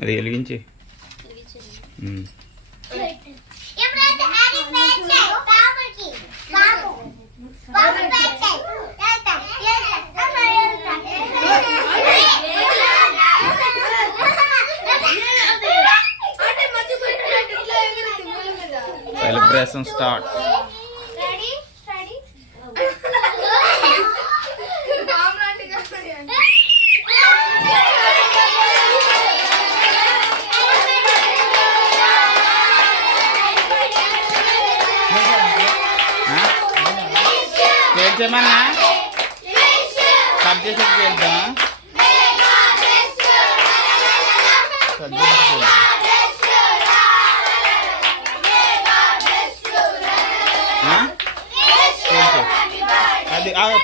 అది వెలిగించి celebration start. Mana? Subject itu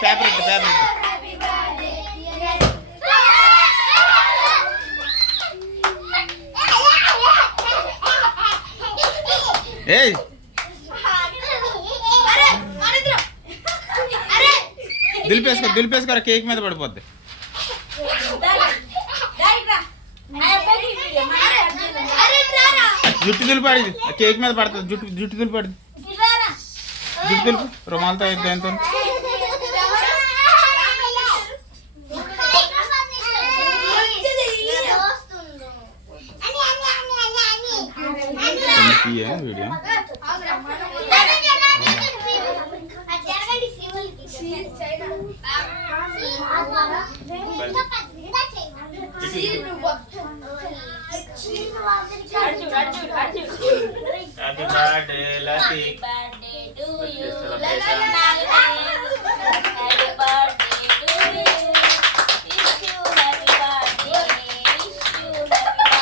paper itu. Hey. दिल पे इसका केक में तो पड़ पड़ते जुट्टी दिल पड़ी केक में तो पड़ता जुट्टी दिल पड़ी जुट्टी दिल रुमाल तो एक दिन तो है video Happy birthday, Lati. Happy birthday to you. Happy birthday to you. Wish you happy birthday. Wish you happy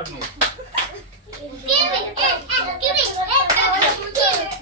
birthday.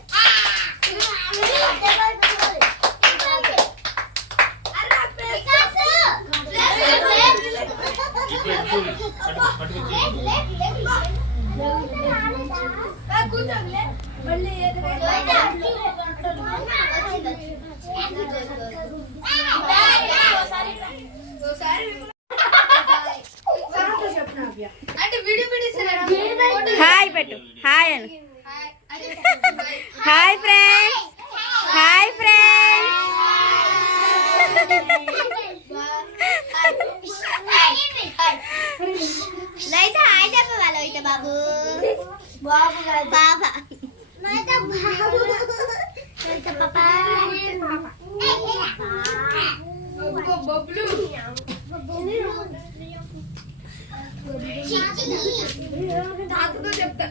Hi Betu. Hi. Hi friends. Hi friends. Laita aja apa kalau itu babu? Babu baba. Laita babu. Laita papa. Bablu. తాతతో చెప్తా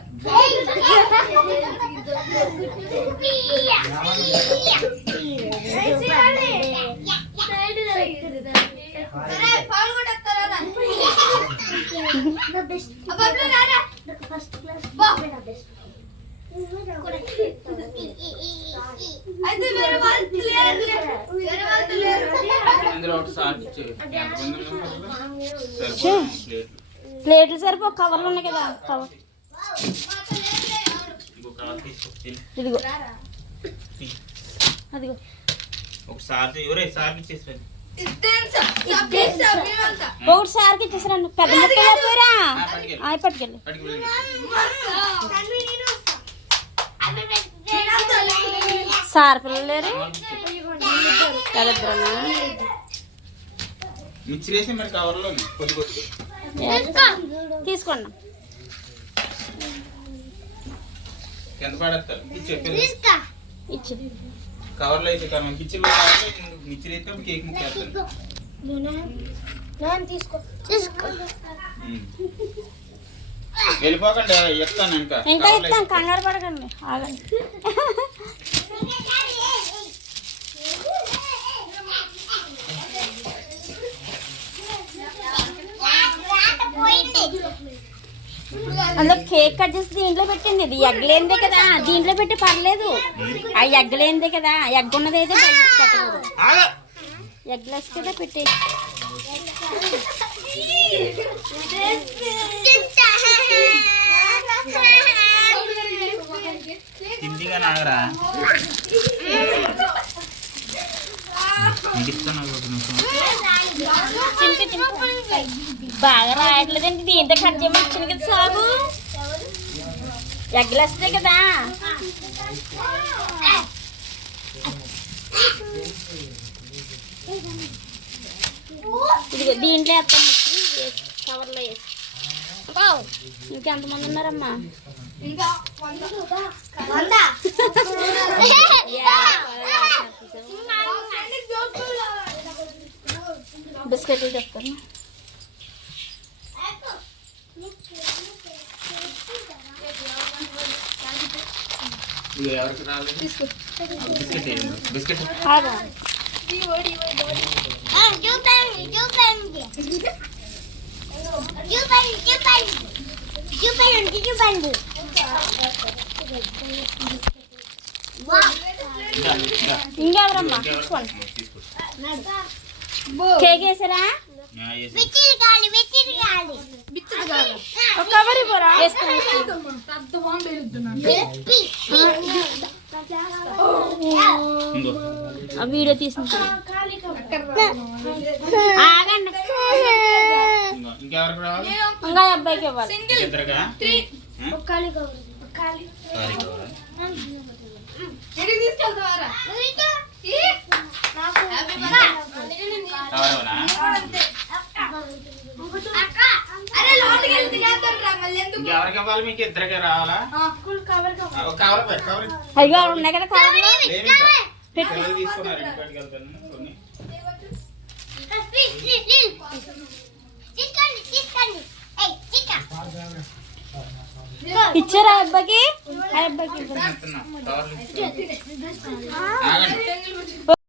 అయితే వేరే వాళ్ళు ప్లేట్లు సరిపో కవర్లు ఉన్నాయి కదా cover ఇదిగో అదిగో ఒకసారి ఒకసారికి ఇచ్చేసారండి పెద్ద ముక్కరా పట్టుకెళ్ళి సార్ పిల్లలు లేరు తీసుకోండి ఇచ్చి కవర్లో అయితే కేక్ వెళ్ళిపోకండి చెప్తాను ఇంకా ఇస్తాను కంగారు పడకండి ఆగండి అందులో కేక్ కట్ చేసి దీంట్లో పెట్టండి ఇది ఎగ్గలేందే కదా దీంట్లో పెట్టి పర్లేదు ఆ ఎగ్గలేందే కదా ఎగ్ ఉన్నది అయితే పెట్టకూడదు ఎగ్లెస్ కదా పెట్టి ఇస్తాను ఆగరా. నీకు ఇస్తాను ఒక నిమిషం. బాగా రాయట్లేదండి. దీంతో కట్ చేయమని వచ్చింది కదా సాగు. ఎగ్గలు వస్తాయి కదా. ఇదిగో దీంట్లో వేస్తాను. కవర్లో వేసి. ఇంకెంతమంది ఉన్నారమ్మా? బిస్కెట్లు చెప్తాను. ఇదిగో ఎవరికి రాలేదు? బిస్కెట్ వేయండి. బిస్కెట్ ఇంకెవరమ్మా? తీసుకోండి. కేక్ వేసారా? ఒక కవర్ ఇవ్వరా? ఆ వీడియో తీసుకుంటా. ఆగండి. ఇంకెవరికి రావాలి? ఇంకా అబ్బాయికి ఇవ్వాలి. ఇద్దరుగా? ఇంకెవరికి ఇవ్వాలి? మీకు ఇద్దరికి రావాలా? ఒక కవర్ పెట్టు. కవర్ అయ్యో ఉన్నాయి కదా కవర్లో. పిల్లలు తీసుకున్నారు. ఇంటికి వెళ్తాను కొన్ని. ఇచ్చారా అబ్బాయికి? ఆ అబ్బాయికి ఆగండి.